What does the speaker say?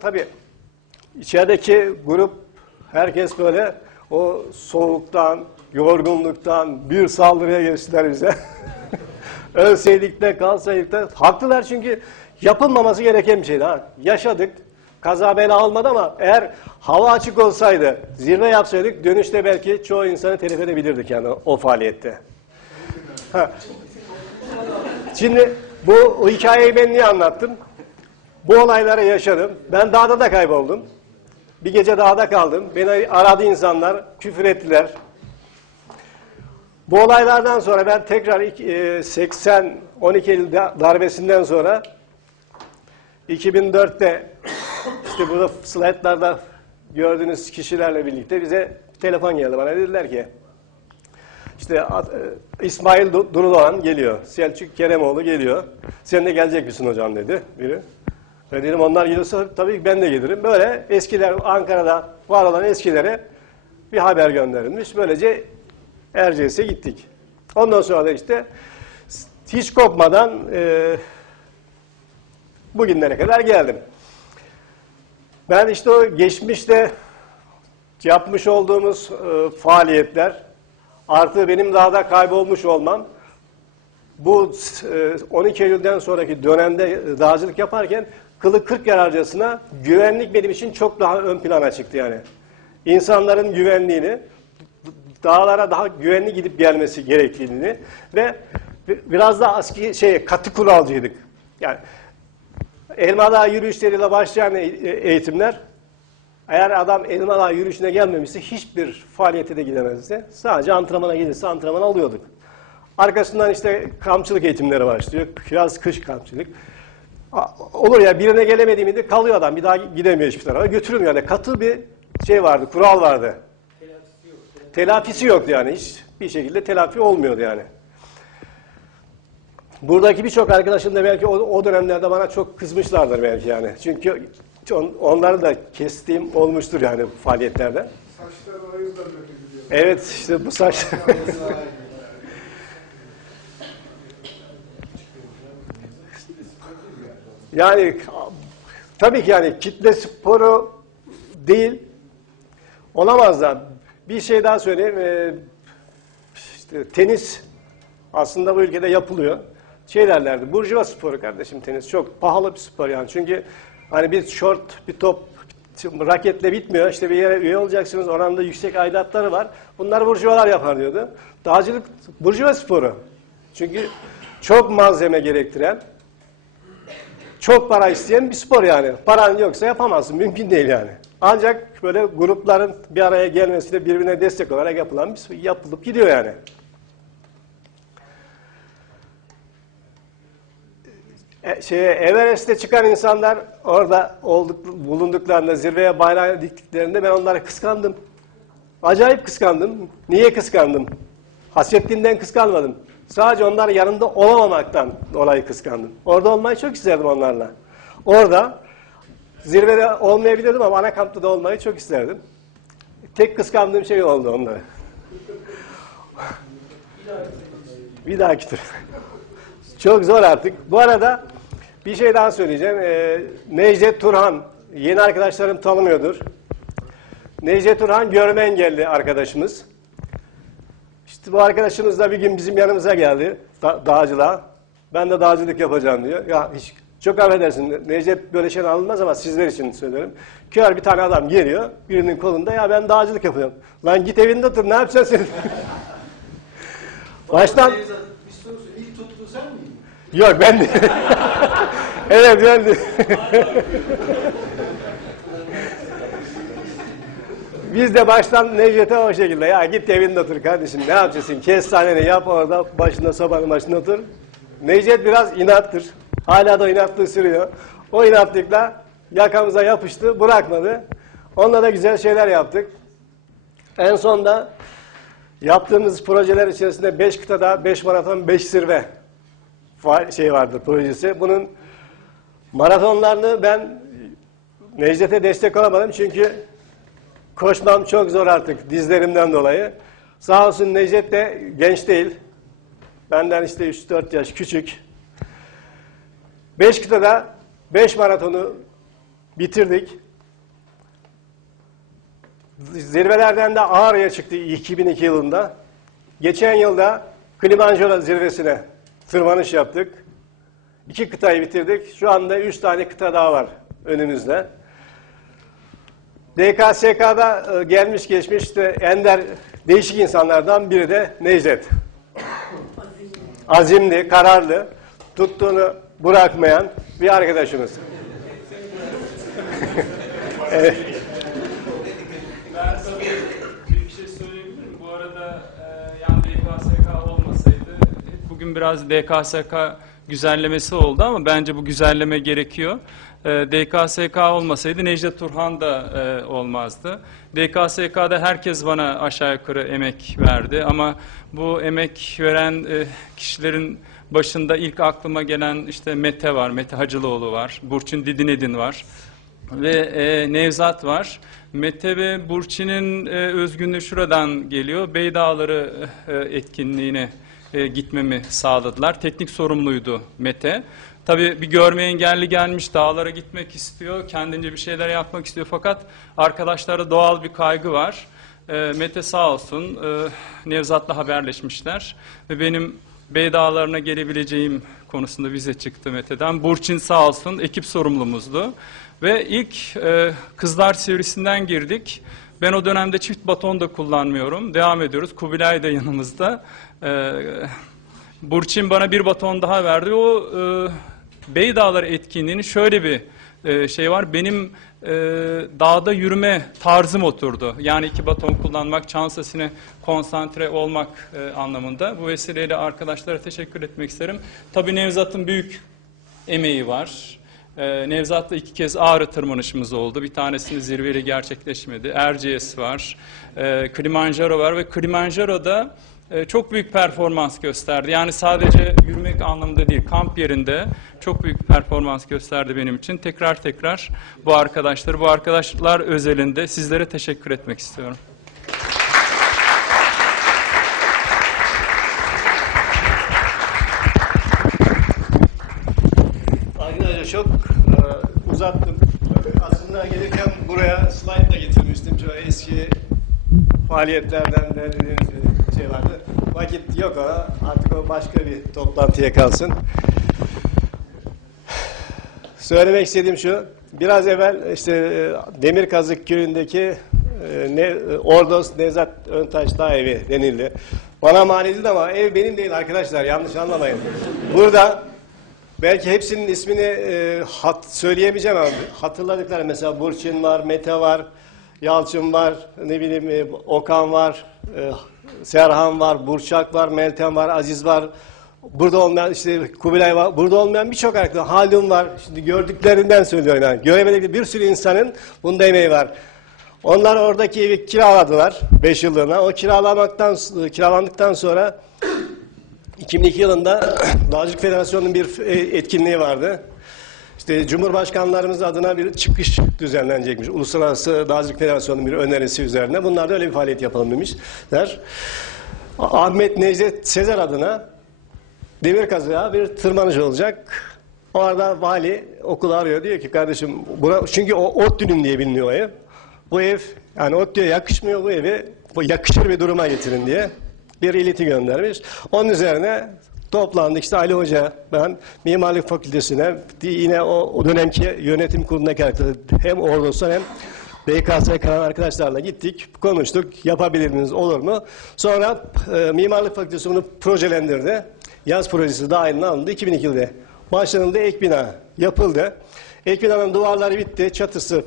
Tabii içerideki grup herkes böyle o soğuktan, yorgunluktan bir saldırıya geçtiler bize. Ölseydik de kalsaydık da. Haklılar çünkü yapılmaması gereken bir şeydi. Ha. Yaşadık. Kaza bela almadı ama eğer hava açık olsaydı, zirve yapsaydık dönüşte belki çoğu insanı telef edebilirdik yani o faaliyette. Ha. Şimdi bu hikayeyi ben niye anlattım? Bu olayları yaşadım. Ben dağda da kayboldum. Bir gece dağda kaldım. Beni aradı insanlar, küfür ettiler. Bu olaylardan sonra ben tekrar e, 80 12 Eylül darbesinden sonra 2004'te işte burada slaytlarda gördüğünüz kişilerle birlikte bize telefon geldi bana dediler ki işte e, İsmail Durudoğan geliyor. Selçuk Keremoğlu geliyor. Sen de gelecek misin hocam dedi biri. Ben dedim onlar geliyorsa tabii ben de gelirim. Böyle eskiler Ankara'da var olan eskilere bir haber gönderilmiş. Böylece Erciyes'e gittik. Ondan sonra da işte hiç kopmadan e, bugünlere kadar geldim. Ben işte o geçmişte yapmış olduğumuz e, faaliyetler artı benim daha da kaybolmuş olmam bu e, 12 Eylül'den sonraki dönemde dağcılık yaparken kılı 40 yararcasına güvenlik benim için çok daha ön plana çıktı yani. İnsanların güvenliğini, dağlara daha güvenli gidip gelmesi gerektiğini ve biraz daha aski şey katı kuralcıydık. Yani Elmadağ yürüyüşleriyle başlayan e, eğitimler eğer adam Elmadağ yürüyüşüne gelmemişse hiçbir faaliyete de gidemezdi. Sadece antrenmana gelirse antrenman alıyorduk. Arkasından işte kampçılık eğitimleri başlıyor. Yaz kış kampçılık. Olur ya birine gelemediğimde kalıyor adam. Bir daha gidemiyor hiçbir tarafa. Götürüyorum yani. Katı bir şey vardı, kural vardı. Telafisi, yok. Telafisi yoktu yani. Hiç bir şekilde telafi olmuyordu yani. Buradaki birçok arkadaşım da belki o, o dönemlerde bana çok kızmışlardır belki yani. Çünkü on, onları da kestiğim olmuştur yani faaliyetlerde. Saçlar o yüzden. Evet işte bu saç. Yani tabii ki yani kitle sporu değil olamaz bir şey daha söyleyeyim. Ee, işte tenis aslında bu ülkede yapılıyor. Şey derlerdi, burjuva sporu kardeşim tenis. Çok pahalı bir spor yani. Çünkü hani bir short, bir top, raketle bitmiyor. İşte bir yere üye olacaksınız. Oranda yüksek aidatları var. Bunlar burjuvalar yapar diyordu. Dağcılık burjuva sporu. Çünkü çok malzeme gerektiren, çok para isteyen bir spor yani. Paran yoksa yapamazsın. Mümkün değil yani. Ancak böyle grupların bir araya gelmesiyle birbirine destek olarak yapılan bir yapılıp gidiyor yani. E, şeye, Everest'te çıkan insanlar orada olduk, bulunduklarında zirveye bayrağı diktiklerinde ben onları kıskandım. Acayip kıskandım. Niye kıskandım? Hasretliğinden kıskanmadım. Sadece onlar yanında olamamaktan dolayı kıskandım. Orada olmayı çok isterdim onlarla. Orada zirvede olmayabilirdim ama ana kampta da olmayı çok isterdim. Tek kıskandığım şey oldu onları. Bir dahaki tur. Çok zor artık. Bu arada bir şey daha söyleyeceğim. Ee, Necdet Turhan, yeni arkadaşlarım tanımıyordur. Necdet Turhan görme engelli arkadaşımız. İşte bu arkadaşımız da bir gün bizim yanımıza geldi, da, dağcılığa. Ben de dağcılık yapacağım diyor. Ya hiç, çok affedersin, Necdet böyle şey alınmaz ama sizler için söylerim. Kör bir tane adam geliyor, birinin kolunda, ya ben dağcılık yapıyorum. Lan git evinde otur, ne yapacaksın sen? Baştan... Bir soru ilk tuttu sen miydin? Yok ben de. evet ben de. Biz de baştan Necdet'e o şekilde ya git evinde otur kardeşim ne yapacaksın kestaneni yap orada başında sobanın başında otur. Necdet biraz inattır. Hala da inatlığı sürüyor. O inatlıkla yakamıza yapıştı bırakmadı. Onunla da güzel şeyler yaptık. En sonda yaptığımız projeler içerisinde 5 kıtada 5 maraton 5 zirve şey vardır projesi. Bunun maratonlarını ben Necdet'e destek olamadım çünkü koşmam çok zor artık dizlerimden dolayı. Sağ olsun Necdet de genç değil. Benden işte 3-4 yaş küçük. 5 kıtada 5 maratonu bitirdik. Zirvelerden de Ağrı'ya çıktı 2002 yılında. Geçen yılda Kilimanjaro zirvesine tırmanış yaptık. İki kıtayı bitirdik. Şu anda üç tane kıta daha var önümüzde. DKSK'da e, gelmiş geçmiş de ender değişik insanlardan biri de Necdet. Azimli, kararlı, tuttuğunu bırakmayan bir arkadaşımız. evet. Ben tabii bir şey söyleyebilirim. Bu arada e, yan DKSK olmasaydı bugün biraz DKSK güzellemesi oldu ama bence bu güzelleme gerekiyor. E, DKSK olmasaydı Necdet Turhan da e, olmazdı. DKSK'da herkes bana aşağı yukarı emek verdi ama bu emek veren e, kişilerin başında ilk aklıma gelen işte Mete var, Mete Hacılıoğlu var, Burçin Didinedin var ve e, Nevzat var. Mete ve Burçin'in e, özgünlüğü şuradan geliyor. Beydağları e, etkinliğine e, gitmemi sağladılar. Teknik sorumluydu Mete. Tabii bir görme engelli gelmiş dağlara gitmek istiyor. Kendince bir şeyler yapmak istiyor fakat arkadaşlara doğal bir kaygı var. E, Mete sağ olsun e, Nevzat'la haberleşmişler ve benim Bey Dağları'na gelebileceğim konusunda vize çıktı Mete'den. Burçin sağ olsun ekip sorumlumuzdu. Ve ilk e, Kızlar Sivrisi'nden girdik. Ben o dönemde çift baton da kullanmıyorum. Devam ediyoruz. Kubilay da yanımızda. E, Burçin bana bir baton daha verdi. O e, Bey etkinliğinin şöyle bir e, şey var. Benim e, dağda yürüme tarzım oturdu. Yani iki baton kullanmak, çan konsantre olmak e, anlamında. Bu vesileyle arkadaşlara teşekkür etmek isterim. Tabii Nevzat'ın büyük emeği var. Ee, Nevzat'la iki kez Ağrı tırmanışımız oldu. Bir tanesini zirveli gerçekleşmedi. Erciyes var, e, Kilimanjaro var ve Kilimanjaro'da e, çok büyük performans gösterdi. Yani sadece yürümek anlamında değil, kamp yerinde çok büyük performans gösterdi benim için. Tekrar tekrar bu arkadaşları, bu arkadaşlar özelinde sizlere teşekkür etmek istiyorum. Arkadaşlar çok e, uzattım. Aslında gelirken buraya slide da Çok eski faaliyetlerden de dediğimiz bir şey vardı. Vakit yok ama artık o başka bir toplantıya kalsın. Söylemek istediğim şu. Biraz evvel işte e, Demirkazık köyündeki e, ne, Ordos Nevzat Öntaş Dağ evi denildi. Bana mal edildi ama ev benim değil arkadaşlar yanlış anlamayın. Burada belki hepsinin ismini e, hat, söyleyemeyeceğim ama hatırladıkları mesela Burçin var, Mete var, Yalçın var, ne bileyim e, Okan var, e, Serhan var, Burçak var, Meltem var, Aziz var. Burada olmayan işte Kubilay var. Burada olmayan birçok arkadaş. Haldun var. Şimdi gördüklerinden söylüyorum yani. Göremedikleri bir sürü insanın bunda emeği var. Onlar oradaki evi kiraladılar 5 yıllığına. O kiralamaktan kiralandıktan sonra 2002 yılında Dağcılık Federasyonu'nun bir e, etkinliği vardı. İşte Cumhurbaşkanlarımız adına bir çıkış düzenlenecekmiş. Uluslararası Dağcılık Federasyonu'nun bir önerisi üzerine. Bunlar da öyle bir faaliyet yapalım demişler. Ahmet Necdet Sezer adına demir kazığa bir tırmanış olacak. Orada vali okulu arıyor. Diyor ki kardeşim buna, çünkü o ODTÜ'nün diye biliniyor o ev. Bu ev yani ODTÜ'ye yakışmıyor bu evi bu yakışır bir duruma getirin diye bir ileti göndermiş. Onun üzerine toplandık işte Ali Hoca ben Mimarlık Fakültesine yine o, o dönemki yönetim kurulundaki arkadaşlar hem Ordos'tan hem BKSK arkadaşlarla gittik, konuştuk, yapabilir miyiz, olur mu? Sonra e, Mimarlık Fakültesi bunu projelendirdi. Yaz projesi dahiline alındı 2002 yılında. Başlanıldı ek bina yapıldı. Ek binanın duvarları bitti, çatısı